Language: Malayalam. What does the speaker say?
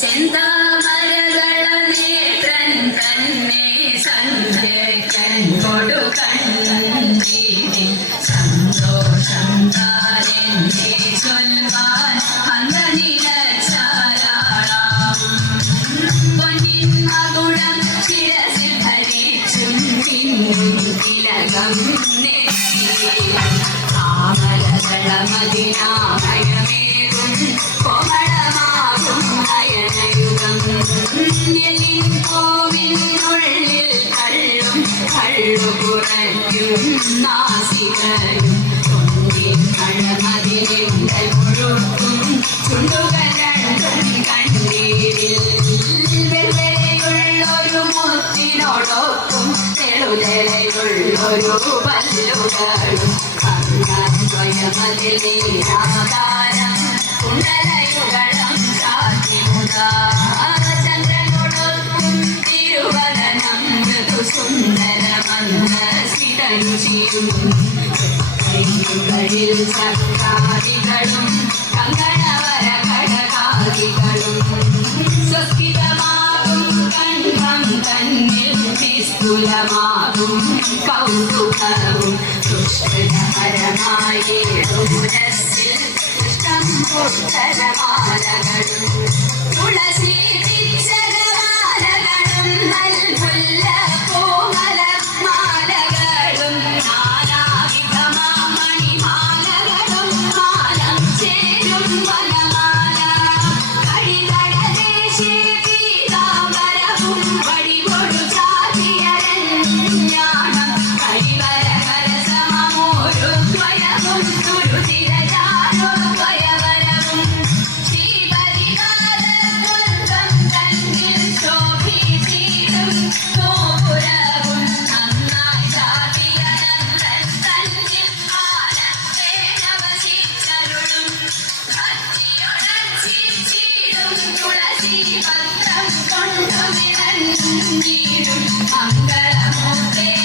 ചെന്താമരകളനേത്രൻ തന്നെ സന്ധ്യക്കൻ കൊടുക്കണ്ണീരി സന്തോഷം താരെന്നെ ചൊൽവാൻ അംഗനിലച്ചാരാളാവും പൊന്നിൻ മകുളം ശിരസിൽ ധരിച്ചും പിന്നും തിലകം കോമളമാകും തെളുതെളയുള്ളൊരു പല്ലുകളും അങ്ങൻ സ്വയമതിൽ നീരാകാരം സക്കാദികളും കങ്കണവര കടകാദികളും സ്വസ്തിതമാകും കണ്ഠം തന്നിൽ നിസ്തുലമാകും കൗതുകവും ദുഷ്കൃതപരമായി ഉരസിൽ ഇഷ്ടം പുഷ്ടരമാലകളും തുളസി പിച്ചകമാലകളും I'm gonna love you,